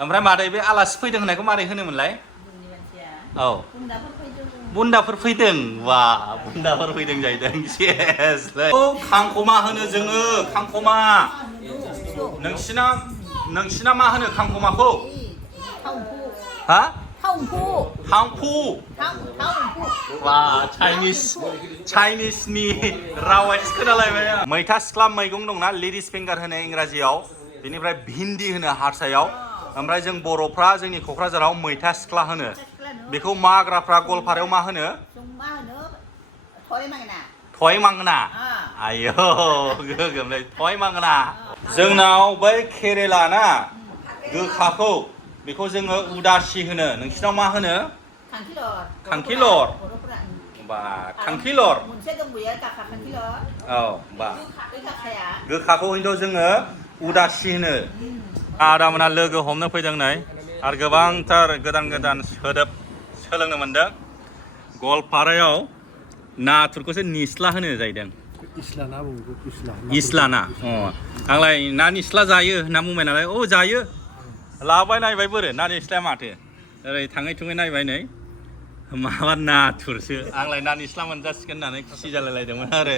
ओमफ्राय मादै बे आलासि फैदों होननायखौ मारै होनोमोनलाय औ बुन्दाफोर फैदों वा बुन्दाफोर फैदों जाहैदों सेसलै औ खांखमा होनो जोङो खांखमा नोंसिना मा होनो खांखमाखौ हा हांफु वा चाइनिसनि रावाइस खोनालायबाय आं मैथा सिख्ला मैगं दंना लेडिस फिंगार होनो इंराजियाव बेनिफ्राय भिन्दि होनो हारसायाव ओमफ्राय जों बर'फ्रा जोंनि क'क्राझाराव मैथा सिख्ला होनो बेखौ माग्राफ्रा गवालपारायाव मा होनो थय मांगना आयो गोगोमलै थय मांगना जोंनाव बै केरेला ना गोखाखौ बेखौ जोङो उदासि होनो नोंसिनाव मा होनो खांखिलर बा खांखिलर औ बा गोखाखौ खिन्थु जोङो उदासि होनो आदामोना लोगो हमनो फैदों नै आरो गोबांथार गोदान सोदोब सोलोंनो मोनदों गवालपारायाव नाथुरखौसो निस्ला होनो जाहैदों इस्ला ना अ आंलाय ना निस्ला जायो होनना बुंबाय नालाय औ जायो लाबाय नायबाय बोरो ना निस्लाया माथो ओरै थाङै थुङै नायबाय नै माबा नाथुरसो आंलाय ना निस्ला मोनजासिगोन होननानै खुसि जालायलायदोंमोन आरो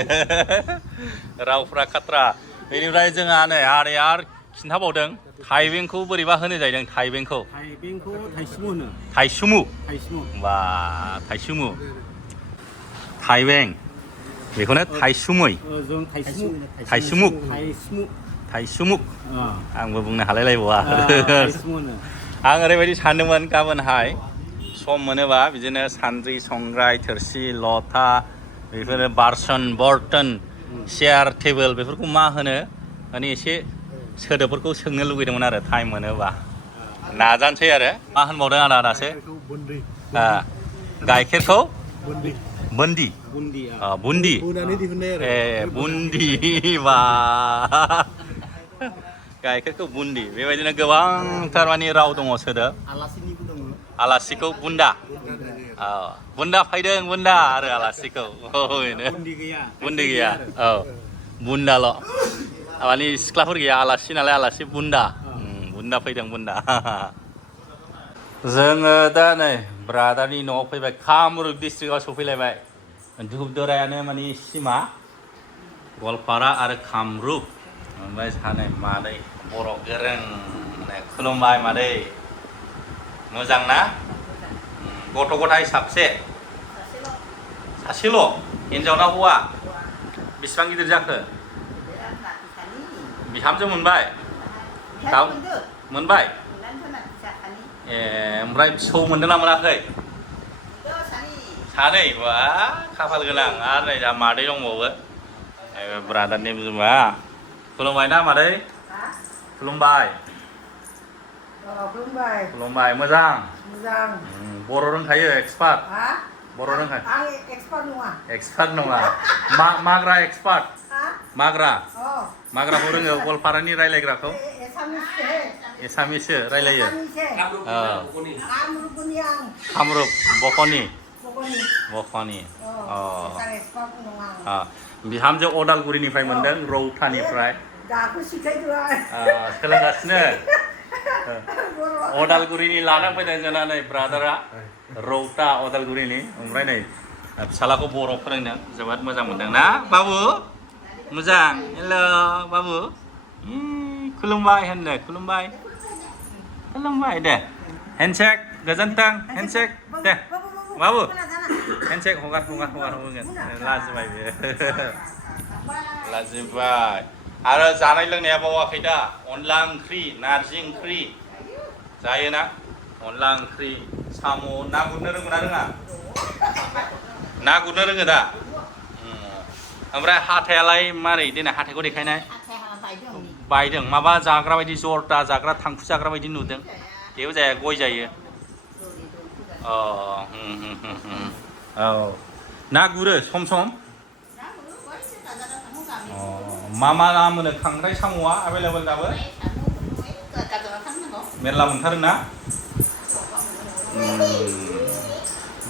रावफ्रा खाथ्रा बेनिफ्राय जोंहा नै आदाया आरो खिन्थाबावदों थाइबेंखौ बोरैबा होनो जाहैदों थाइबेंखौ थाइसुमु बा थाइसुमु थाइबें बेखौनो थाइसुमै थाइसुमुक आंबो बुंनो हालायलायबावा आं ओरैबायदि सानदोंमोन गाबोनहाय सम मोनोबा बिदिनो सान्द्रि संग्राय थोरसि लथा बेफोरो बारसन बर्तन चेयार टेबोल बेफोरखौ मा होनो माने एसे सोदोबफोरखौ सोंनो लुगैदोंमोन आरो टाइम मोनोबा नाजानोसै आरो मा होनबावदों आदा दासो गाइखेरखौ बुन्दि ए बुन्दि बा गाइखेरखौ बुन्दि बेबायदिनो गोबांथार माने राव दङ सोदोब आलासिखौ बुन्दा बुन्दा फैदों बुन्दा आरो आलासिखौ बुन्दि गैया औ बुन्दाल' माने सिख्लाफोर गैया आलासि नालाय आलासि बुन्दा फैदों बुन्दा जोङो दा नै ब्रादारनि न'आव फैबाय कामरुप डिस्ट्रिक्टआव सफैलायबाय धुपदरायानो माने सिमा गवालपारा आरो कामरुप ओमफ्राय सानै मादै बर' गोरों खुलुमबाय मादै मोजां ना गथ' गथाय सासेल' हिनजाव ना हौवा बेसेबां गिदिर जाखो बिहामजो मोनबाय मोनबाय ए ओमफ्राय फिसौ मोनदों ना मोनाखै सानै बा खाफाल गोनां आरो नै दा मादै दंबावो ब्रादारनि बिमा खुलुमबाय ना मादै खुलुमबाय मोजां बर' रोंखायो एक्सपार्ट बर' रोंखायो एक्सपार्ट नङा माग्रा एक्सपार्ट माग्राखौ रोङो गवालपारानि रायलायग्राखौ एसामिससो रायलायो कामरुप बक'नि बिहामजो अदालगुरिनिफ्राय मोनदों रौतानिफ्राय सोलोंगासिनो अदालगुरिनि लानानै फैदों जोंना नै ब्रादारा रौता अदालगुरिनि ओमफ्राय नै फिसालाखौ बर' फोरोंदों जोबोद मोजां मोनदों ना बाबु मोजां हेल' बाबु खुलुमबाय होनदो खुलुमबाय दे हेन्डसेक गोजोन्थों हेन्डसेक दे बाबु हेन्डसेक हगार होगोन लाजिबाय बेयो लाजिबाय आरो जानाय लोंनाया बावाखै दा अनला ओंख्रि नारजि ओंख्रि जायोना अनला ओंख्रि साम' ना गुरनो रोंगोना रोङा ना गुरनो रोङो दा ओमफ्राय हाथायालाय मारै दिनै हाथायखौ देखायनाय बायदों माबा जाग्रा बायदि जर्दा जाग्रा थांखु जाग्रा बायदि नुदों जेबो जाया गय जायो औ ना गुरो सम मा ना मोनो खांख्राइ साम'आ एभेलेबेल दाबो मेरला मोनथारो ना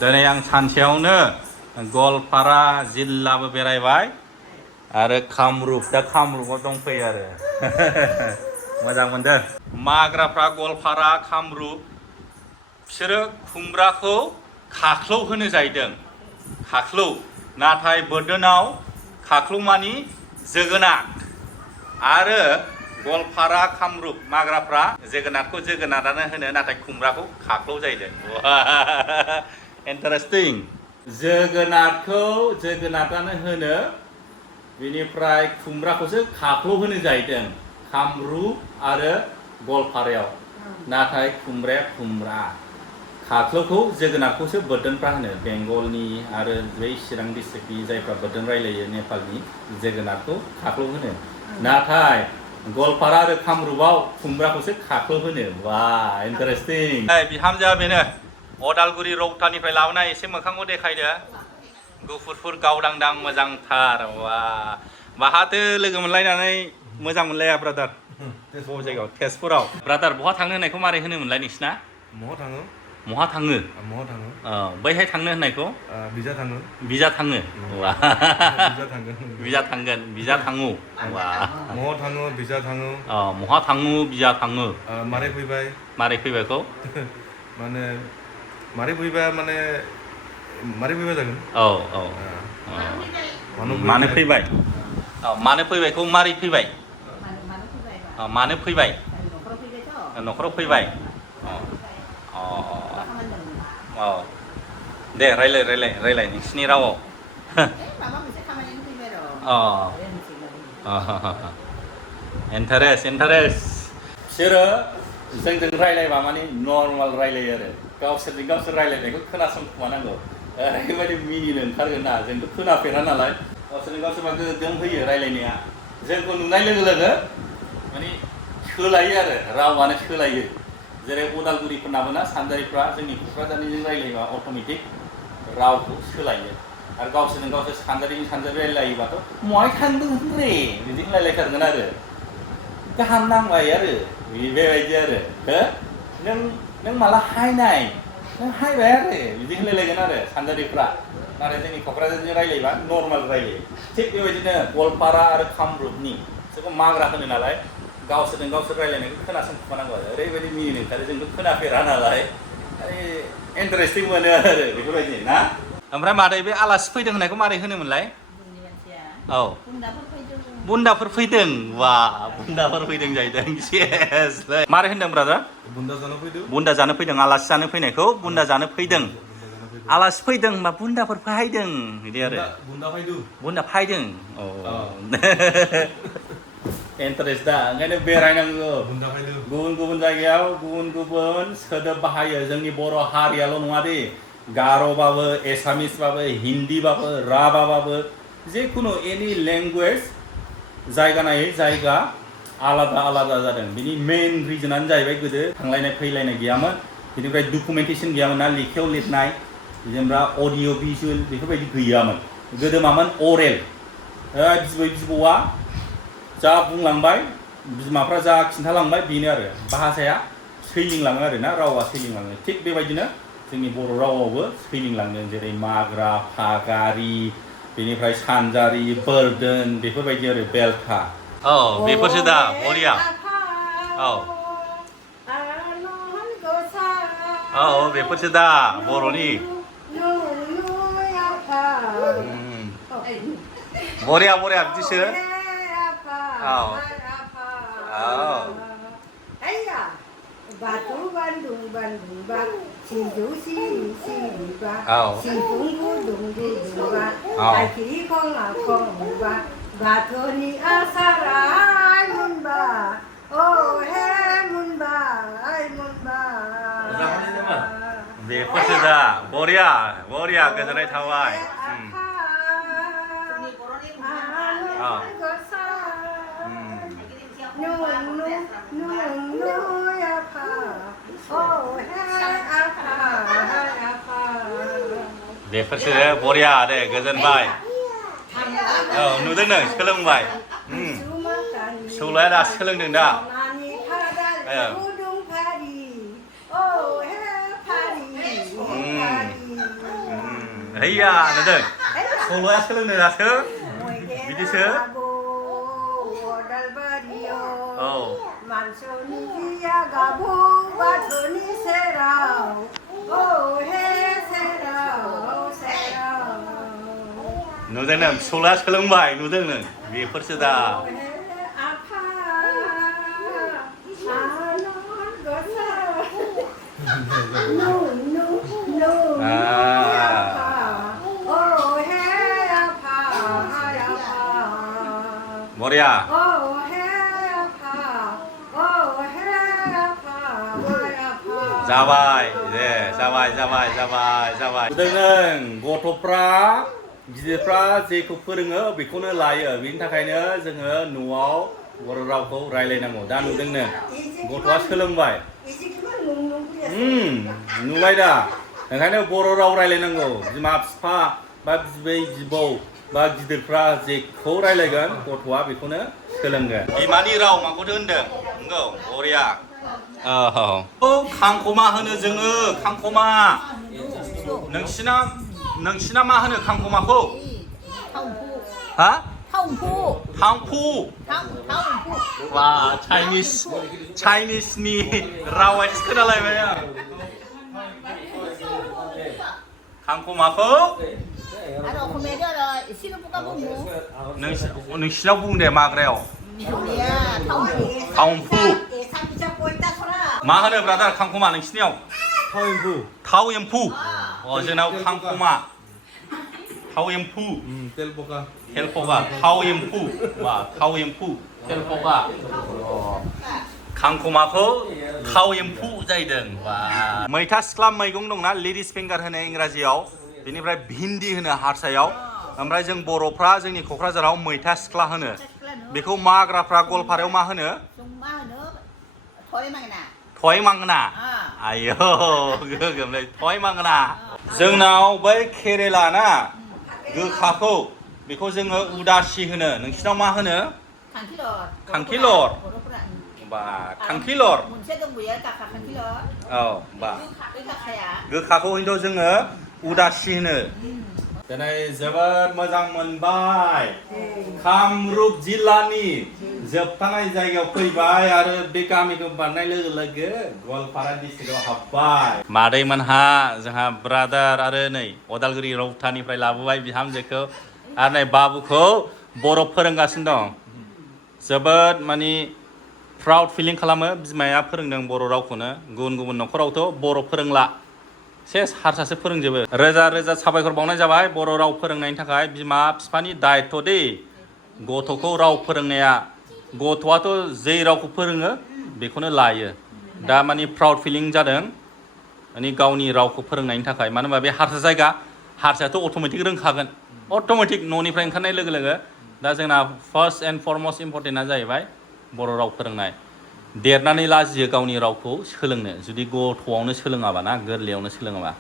दिनै आं सानसेयावनो गवालपारा जिल्लाबो बेरायबाय आरो कामरुप दा कामरुपआव दंफैयो आरो मोजां मोनदों माग्राफ्रा गवालपारा कामरुप बिसोरो खुमब्राखौ खाख्लौ होनो जाहैदों खाख्लौ नाथाय बोर्दोनाव खाख्लौ मानि जोगोनार आरो गवालपारा कामरुप माग्राफ्रा जोगोनारखौ जोगोनारानो होनो नाथाय खुमब्राखौ खाख्लौ जाहैदों इन्टारेस्टिं जोगोनारखौ जोगोनारानो होनो बेनिफ्राय खुमब्राखौसो खाख्लौ होनो जाहैदों कामरुप आरो गवालपारायाव नाथाय खुमब्राया खुमब्रा खाख्लौखौ जोगोनारखौसो बोर्दोनफ्रा होनो बेंगलनि आरो बै चिरां डिस्ट्रिक्टनि जायफ्रा बोर्दोन रायलायो नेपालनि जोगोनारखौ खाख्लौ होनो नाथाय गवालपारा आरो कामरुपआव खुमब्राखौसो खाख्लौ होनो बा इन्टारेस्टिं बिहामजोआ बेनो अदालगुरि रौतानिफ्राय लाबोनाय एसे मोखांखौ देखायदो गुफुरफुर गावदांदां मोजांथार वा बाहाथो लोगो मोनलायनानै मोजां मोनलाया ब्रादार बबे जायगायाव तेजपुराव ब्रादार बहा थांनो होननायखौ मारै होनोमोनलाय नोंसिना महा थाङो बैहाय थांनो होननायखौ बिजा थाङो वा बिजा थाङो वा महा थाङो बिजा थाङो महा थाङो बिजा थाङो मारै फैबायखौ माने मारै फैबा जागोन मानो फैबाय मानो फैबायखौ मारै फैबाय मानो फैबाय न'खराव फैबाय दे रायलाय नोंसिनि रावआव इन्टारेस्ट बिसोरो जोंजों रायलायबा माने नर्माल रायलायो आरो गावसोर रायलायनायखौ खोनासंखुमानांगौ ओरैबायदि मिनिनो ओंखारगोन ना जोंथ' खोनाफेरा नालाय गावसोरबा गोगोम होयो रायलायनाया जोंखौ नुनाय लोगो लोगो माने सोलायो आरो रावानो सोलायो जेरै उदालगुरिफोरनाबो ना सानजारिफ्रा जोंनि क'क्राझारनिजों रायलायोबा अट'मेटिक रावखौ सोलायो आरो गावसोर सानजारि रायलायोबाथ' महाय थांदों रे बिदि रायलायथारगोन आरो गाहाम नांबाय आरो बेबायदि आरो नों माला हायनाय नों हायबाय आरो बिदि होनलायलायगोन आरो सानजारिफ्रा नाथाय जोंनि क'क्राझारजों रायलायोबा नर्माल रायलायो थिग बेबायदिनो गवालपारा आरो कामरुपनि बिसोरखौ माग्रा होनो नालाय गावसोर रायलायनायखौ खोनासंखुमानांगौ आरो ओरैबायदि मिनिनो ओंखारो जोंथ' खोनाफेरा नालाय इन्टारेस्टिं मोनो आरो बेफोरबायदि ना ओमफ्राय मादै बे आलासि फैदों होननायखौ मारै होनोमोनलाय औ बुन्दाफोर फैदों वा बुन्दाफोर फैदों जाहैदों सेसलै मारै होनदों ब्रादार बुन्दा जानो फैदों आलासि जानो फैनायखौ बुन्दा जानो फैदों आलासि फैदों होनबा बुन्दाफोर फैदों बिदि आरो बुन्दा फैदों इन्टारेस्ट दा ओंखायनो बेरायनांगौ गुबुन जायगायाव गुबुन सोदोब बाहायो जोंनि बर' हारियाल' नङा दे गार'बाबो एसामिसबाबो हिन्दीबाबो राभाबाबो जिखुनु एनि लेंगुवेज जायगा नायै जायगा आलादा जादों बिनि मेइन रिजनानो जाहैबाय गोदो थांलायनाय फैलायनाय गैयामोन बेनिफ्राय डकुमेन्टेसन गैयामोन ना लेखायाव लिरनाय जेनेबा अडिअ भिजुवेल बेफोरबायदि गैयामोन गोदो मामोन अरेल बिबौआ जा बुंलांबाय बिमाफ्रा जा खिन्थालांबाय बेनो आरो भाषाया सैलिंलाङो आरो ना रावा सैलिंलाङो थिग बेबायदिनो जोंनि बर' रावावबो सैलिंलांदों जेरै माग्रा फागारि बेनिफ्राय सानजारि बोर्दोन बेफोरबायदि आरो बेलथा बेफोरसो दा बरिया बेफोरसो दा बर'नि बरिया बिदिसो Batu Bandung ba, Sinju siri ba, Singkung gudung ba, Aki kong ba, Batu ni asarai mun ba, oh he mun ba. बेफोरसो दा बरिया गोजोननाय थाबाय बेफोरसो बरिया दे गोजोनबाय नुदों नों सोलोंबाय सौलाया दासो सोलोंदों दा हैया नुदों सौलाया सोलोंदों दासो बिदिसो 만천이야 가보 바천이 세라오 오해 세라오 세라오 누드는 솔라 슬렁바이 누드는 비퍼스다. 오해 아파 아넌 거사 노노노 아파 오해 아파 아파 뭐야? 자바이, 네, 자바이. 누드는 고토프라, 지드프라 제खौ फोरोङो बेखौनो लायो. बिनि थाखायनो जोङो न'आव बर' रावखौ रायलायनांगौ. दा नुदोंनो गथ'आ सोलोंबाय. नुबाय दा? ओंखायनो बर' राव रायलायनांगौ. बिमा बिफा बा बिबै बिबौ बा गिदिरफ्रा जेखौ रायलायगोन गथ'आ बेखौनो सोलोंगोन. बिमानि राव माखौथो होनदों? नंगौ, बरिया. खांखमा होनो जोङो खांखमा. नोंसिना मा होनो खांखमाखौ? हा? थांफु. वा चाइनिसनि रावासो खोनालायबाय आं. खांखमाखौ नोंसिनाव बुं दे माग्रायाव. थांफु. मा होनो ब्रादार खांखमा नोंसिनियाव? थाव एम्फु. जोंनाव खांखमा. थाव एम्फु. 텔포가 थाव एम्फु. 와 थाव एम्फु. 텔포가 खांखमाखौ थाव एम्फु जाहैदों. वा मैथा सिख्ला मैगं दंना लेडिस फिंगार होनो इंराजियाव. बेनिफ्राय भिन्दी होनो हारसायाव. ओमफ्राय जों बर'फ्रा जोंनि क'क्राझाराव मैथा सिख्ला होनो. बेखौ माग्राफ्रा गवालपारायाव मा होनो? थय मांगना. आयो गोगोमलै थय मांगना. जोंनाव बै केरेला ना गोखाखौ बेखौ जोङो उदासि होनो. नोंसिनाव मा होनो? खांखिलर. बा खांखिलर. औ बा गोखाखौ खिन्थु जोङो उदासि होनो. दिनै जोबोद मोजां मोनबाय. कामरुप जिल्लानि जोबथानाय जायगायाव फैबाय आरो बे गामिखौ बारनाय लोगो लोगो गवालपारा डिस्ट्रिक्टआव हाबबाय. मादैमोनहा जोंहा ब्रादार आरो नै अदालगुरि रौतानिफ्राय लाबोबाय बिहामजोखौ आरो नै बाबुखौ बर' फोरोंगासिनो दं. जोबोद मानि प्राउड फिलिं खालामो. बिमाया फोरोंदों बर' रावखौनो. गुबुन न'खरावथ' बर' फोरोंला. सेस हारसासो फोरोंजोबो. रोजा रोजा साबायखर बावनाय जाबाय बर' राव फोरोंनायनि थाखाय. बिमा बिफानि दायित्व दे गथ'खौ राव फोरोंनाया. गथ'आथ' जे रावखौ फोरोङो बेखौनो लायो. दा मानि प्राउड फिलिं जादों मानि गावनि रावखौ फोरोंनायनि थाखाय. मानो होनबा बे हारसा जायगा हारसायाथ' अट'मेटिक रोंखागोन. अट'मेटिक न'निफ्राय ओंखारनाय लोगो लोगो. दा जोंना फार्स्ट एन्ड फरमस्ट इम्परटेन्टआ जाहैबाय बर' राव फोरोंनाय. देरनानै लाजियो गावनि रावखौ सोलोंनो जुदि गथ'आवनो सोलोङाबा ना गोरलैयावनो सोलोङाबा.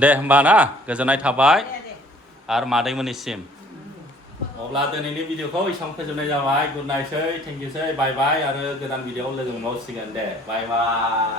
दे होमबा ना गोजोननाय थाबाय आरो मादैमोननिसिम. अब्ला दिनैनि भिडिअखौ एसेबां फोजोबनाय जाबाय. गुड नाइटसै थेंकिउसै बाय बाय आरो गोदान भिडिअआव लोगो मोनबावसिगोन दे बाय बाय.